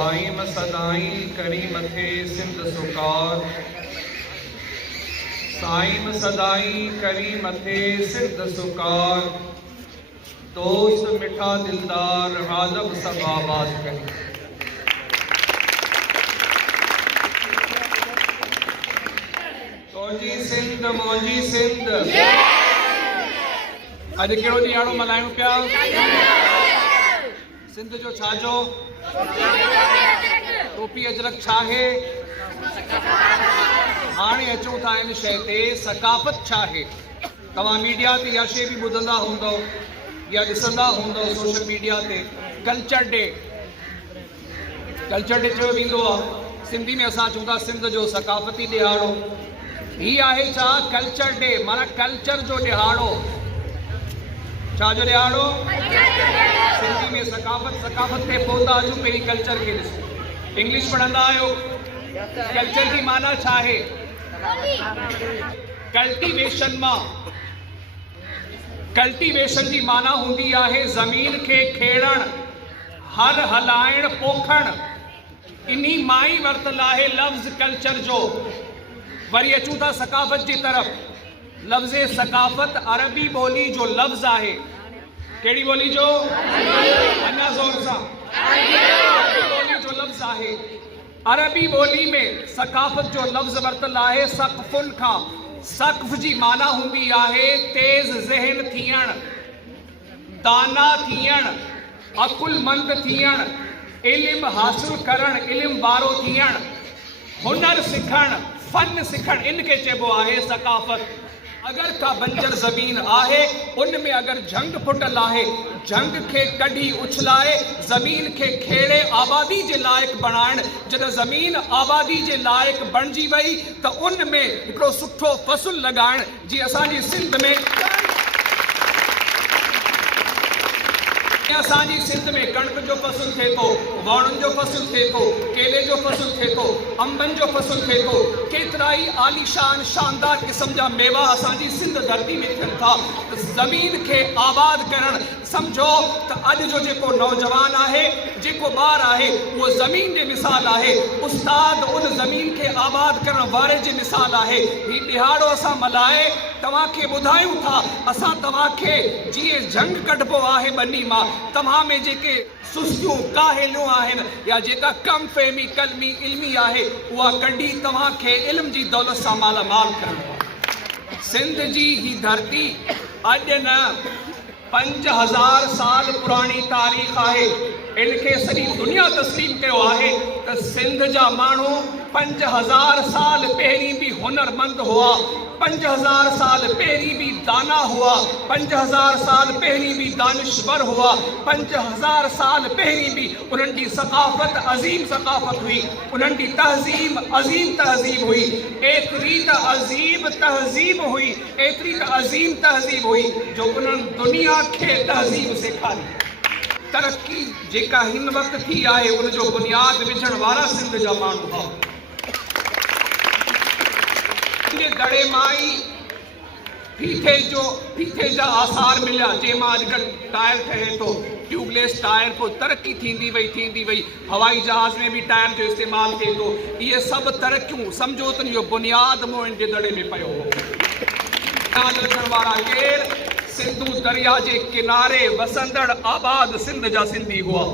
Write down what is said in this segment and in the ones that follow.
साईं सदाई करी मथे सिंध सुकार, साईं सदाई करी मथे सिंध सुकार, दोस्त मिठा दिलदार आलम सब आबाद करी। मौजी सिंध मौजी सिंध। अॼु कहिड़ो ॾियारो मल्हायूं पिया? सिंध जो छाजो? टोपी अजरक छा आहे? हाणे अचूं था इन शइ ते, सकाफ़त छा आहे? तव्हां मीडिया ते इहा शइ बि ॿुधंदा हूंदव या ॾिसंदा हूंदव सोशल मीडिया ते। कल्चर डे, कल्चर डे चयो वेंदो आहे। सिंधी में असां चऊं था सिंध जो सकाफ़ती ॾियारो। ही आहे छा? कल्चर डे, माना कल्चर जो ॾियारो। छा जो ॾियारो? सिंधी में सकाफ़त। सकाफ़त ते पहुता अचूं, पहिरीं कल्चर खे ॾिसो। इंग्लिश पढ़ंदा आहियो? कल्चर जी माना छा आहे? कल्टीवेशन मां। कल्टीवेशन जी माना हूंदी आहे ज़मीन खे खेड़ण, हर हलाइण, पोखण। इन्ही मां ई वरितल आहे लफ़्ज़ कल्चर जो। वरी अचूं था सकाफ़त जी तरफ़। लफ़्ज़ सकाफ़त अरबी ॿोली जो लफ़्ज़ आहे। कहिड़ी ॿोली जो? अञा ज़ोर सां। अरबी ॿोली जो लफ़्ज़ आहे। अरबी ॿोली में सकाफ़त जो लफ़्ज़ वरितल आहे सक़फ़ुन खां। सक़फ़ जी माना हूंदी आहे तेज़ ज़हन थियण, दाना थियण, अकुलमंद थियण, इल्म हासिल करण, इल्म वारो थियण, हुनर सिखण, फन सिखण। इनके चइबो आहे सकाफ़त। अगर का बंजर ज़मीन आहे, उन में अगर जंग फुटल आहे, जंग खे कढी उछलाए ज़मीन खे खेड़े आबादी जे लाइक़ बणाइण। जॾहिं ज़मीन आबादी जे लाइक़ बणिजी वई त उन में हिकिड़ो सुठो फ़सुल लॻाइण। जीअं असांजी सिंध में असांजी सिंध में कणक जो फ़सुल थिए थो, वाणनि जो फ़सुल थिए थो, केले जो फ़सुल थिए थो, अंबनि जो फ़सुल थिए थो। केतिरा ई आलीशान शानदार क़िस्म जा मेवा असांजी सिंध धरती में थियनि था। ज़मीन खे आबाद करणु, सम्झो त अॼु जो जेको नौजवान आहे, जेको ॿार आहे, उहो ज़मीन जी मिसाल आहे। उस्ताद उन ज़मीन खे आबाद करण वारे जी मिसाल आहे। हीउ ॾियारो असां मल्हाए तव्हांखे ॿुधायूं था, असां तव्हांखे जीअं जंग कढिबो आहे ॿनी मां, तव्हां में जेके सुस्तियूं काहिलियूं आहिनि या जेका कम फ़हमी कलमी इल्मी आहे, उहा कढी तव्हांखे इल्म जी दौलत सां मालामाल करणो आहे। सिंध जी ही धरती अॼु न 5000 साल पुराणी तारीख़ आहे। इनखे सॼी दुनिया तस्लीम कयो आहे त सिंध जा माण्हू 5000 साल पहिरीं बि हुनरमंद हुआ, 5000 साल पहिरीं बि दाना हुआ, 5000 साल पहिरीं बि दानिश्वर हुआ, 5000 साल पहिरीं बि उन्हनि जी सकाफ़त अज़ीम सकाफ़त हुई, उन्हनि जी तहज़ीब अज़ीम तहज़ीब हुई। एतिरी त अज़ीम तहज़ीब हुई, एतिरी त अज़ीम तहज़ीब हुई जो उन्हनि दुनिया खे तहज़ीब सेखारी। तरक़ी जेका हिन वक़्तु थी आहे, उनजो बुनियाद विझण वारा सिंध जा माण्हू हुआ। दड़े मां ई फीथे जा आसार मिलिया, जंहिंमां अॼुकल्ह टायर ठहे थो, ट्यूबलेस टायर। पोइ तरक़ी थींदी वई, हवाई जहाज़ में बि टायर जो इस्तेमालु थिए थो। इहे सभु तरक़ियूं सम्झो त इहो बुनियाद मोहन जे दड़े में पियो हो। यादि रखण वारा केरु? सिंधू दरिया जे किनारे वसंदड़ आबाद सिंध जा सिंधी हुआ।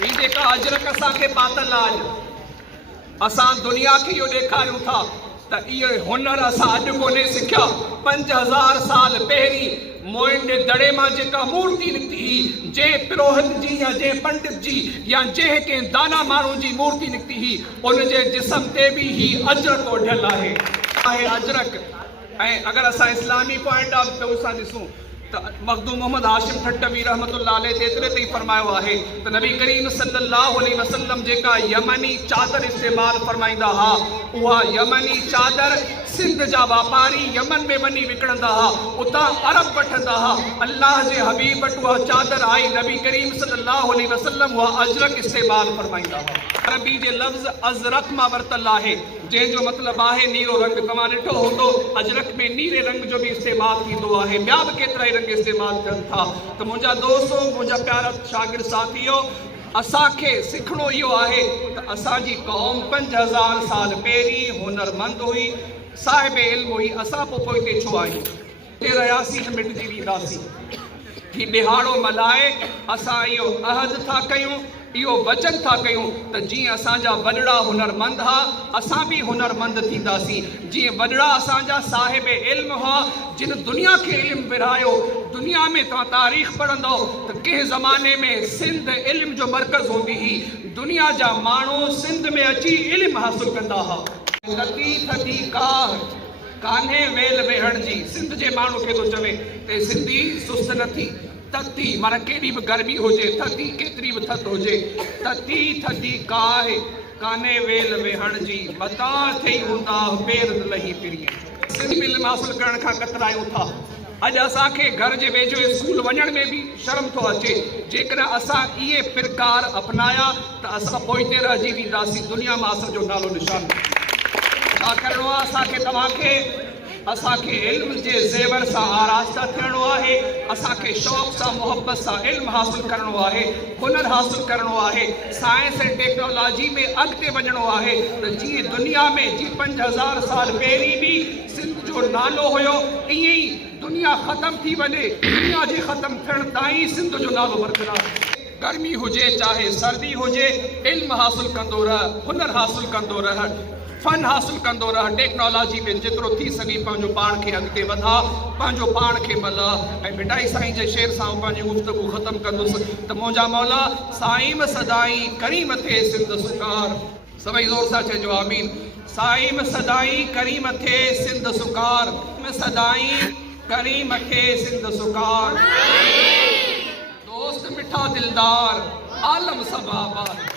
ही जेका अजरक असांखे पातल आहे, असां दुनिया खे इहो ॾेखारियूं था त इहो हुनर असां अॼु कोन्हे सिखिया। 5000 साल पहिरीं मोइन जे दड़े मां जेका मूर्ति निकिती हुई, जंहिं पुरोहित जी या जंहिं पंडित जी या जंहिं कंहिं दाना माण्हू जी मूर्ति निकिती हुई, उनजे जिस्म ते बि ही अजरक ओढ़ियल आहे अजरक। ऐं अगरि असां इस्लामी पॉइंट ऑफ व्यू सां ॾिसूं त मखदूम मोहम्मद हाशिम ठट्टवी रहमतुल्लाह अलैह एतिरे ते ई फरमायो आहे त नबी करीम सल्लल्लाहु अलैहि वसल्लम जेका यमनी चादर इस्तेमालु फरमाईंदा हुआ, उहा यमनी चादर सिंध जा वापारी यमन में वञी विकिणंदा हुआ, उतां अरब वठंदा हुआ। अल्लाह जे हबीब वटि उहा चादर आई, नबी करीम सल्लल्लाहु अलैहि वसल्लम उहा अजरक इस्तेमालु फरमाईंदा हुआ। अरबी जे लफ़्ज़ अज़रक मां वरितल आहे, जंहिंजो मतिलबु आहे नीरो रंग। तव्हां ॾिठो हूंदो अजरक में नीरे रंग जो बि इस्तेमालु थींदो आहे, ॿिया बि केतिरा ई रंग इस्तेमालु कनि था। त मुंहिंजा दोस्तो, मुंहिंजा प्यारा शागिर्द साथियो, असांखे सिखणो इहो आहे त असांजी क़ौम 5000 साल पहिरीं हुनरमंद हुई, साहिब इल्म हुई। असां पोइ हिते छो आहियूं? हिते रहियासीं त मिटिजी वेंदासीं। ही ॾिहाड़ो मल्हाए असां इहो अहद था कयूं, इहो वचन था कयूं त जीअं असांजा वॾड़ा हुनरमंद हुआ असां बि हुनरमंद थींदासीं। जीअं वॾड़ा असांजा साहिब इल्म हुआ जिन दुनिया खे इल्मु विरहायो। दुनिया में तव्हां तारीख़ पढ़ंदो त कंहिं ज़माने में सिंध इल्म जो मर्कज़ हूंदी हुई। दुनिया जा माण्हू सिंध में अची इल्मु हासिलु कंदा हुआ। थधी थधी कार कान्हे वेल वेहण जी। सिंध जे माण्हू खे थो चवे त सिंधी सुस्त न थी, तती माना केॾी बि गर्मी हुजे, थधी केतिरी बि थधि हुजे, तती थधी काहे कान्हे वेल वेहण जी, मता थई हूंदा पेर न लही फिरी। सिंध में इल्मु हासिलु करण खां कतरायूं था। अॼु असांखे घर जे वेझो स्कूल वञण में बि शर्म थो अचे। जेकॾहिं असां इहे प्रकार अपनाया त असां पोइते रहिजी वेंदासीं। दुनिया मां असांजो नालो निशान छा करिणो आहे? असांखे तव्हांखे असांखे इल्म जे ज़ेवर सां आरास्ता थियणो आहे। असांखे शौक़ सां मोहबत सां इल्मु हासिलु करिणो आहे, हुनर हासिलु करिणो आहे, साइंस ऐं टेक्नोलॉजी में अॻिते वञिणो आहे। त जीअं दुनिया में जीअं 5000 साल पहिरीं बि सिंध जो नालो हुयो, ईअं ई दुनिया ख़तमु थी वञे, दुनिया जे ख़तमु थियण ताईं सिंध जो नालो बरक़रार। गर्मी हुजे चाहे सर्दी हुजे, इल्मु हासिलु कंदो रह, हुनर हासिलु कंदो रह, फन हासिलु कंदो रह। टेक्नोलॉजी में जेतिरो थी सघे पंहिंजो पाण खे अॻिते वधा, पंहिंजो पाण खे मल्हा। ऐं मिठाई साईं जे शेर सां पंहिंजी गुफ़्तगू ख़तमु कंदुसि त मुंहिंजा मौला साईं सदाई करीम थे सिंध सुकार। सभई ज़ोर सां चइजो आमीन। साईं सदाई करीम थे सिंध सुकार, सदाई करीम थे सिंध सुकार। दोस्त मिठा दिलदार आलम सब आबाद।